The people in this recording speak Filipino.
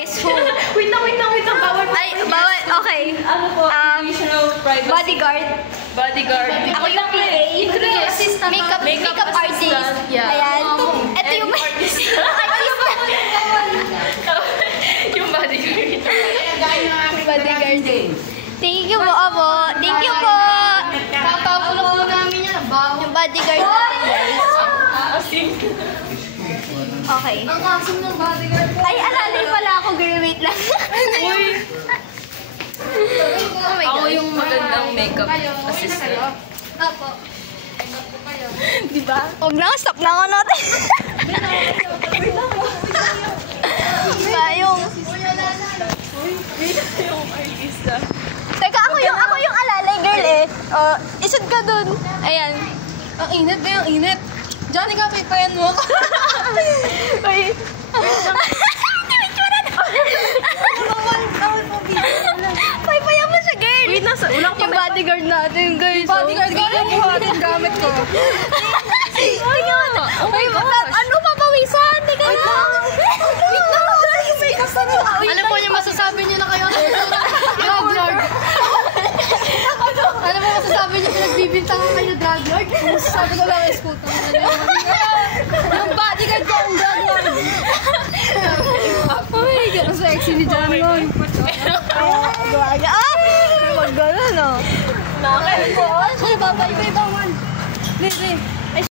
Guess who? Wait lang. Bawal. Ay, bawal. Okay. Ano po? Privacy. Bodyguard. Bodyguard. Ako yung PA. Assistant. Makeup artist. Yeah. Ayan. Ito yung artist. Yung bodyguard. bodyguard. Thank you po, Abo. Thank you po. Tatapulok po namin yan. Yung bodyguard natin, guys. Asim. Okay. Ang asim ng bodyguard. Ay, alalay pala ako, girl. Wait lang. Uy. Oh my Ako God. yung magandang makeup assistant. Apo. Diba? Huwag na, stop na ako natin. Sayong. Yung artista. Teka, ako yung alalay, girl eh. Isod ka dun. Ayan. Ang init ba yung init? Johnny, kapipayan mo. Uy. Paypayan mo siya, girl. Wait, Yung bodyguard natin, guys. Bodyguard, ganyan po ating gamit ko. Tingnan. Oh my gosh. Ano, papawisan? Teka lang. Wait lang. Alam po niyo, masasabi niyo na kayo drug lord. Alam mo, masasabi niyo, pinagbibintangan kayo drug lord. Sabi ko lang, eskutan. Yung bodyguard ko, ang drug lord. Oh my God. Ang sexy ni John Lloyd. Gaga. Huwag gano'n, no? Nakakalimutan. Ay, babay, bawal. Bebe.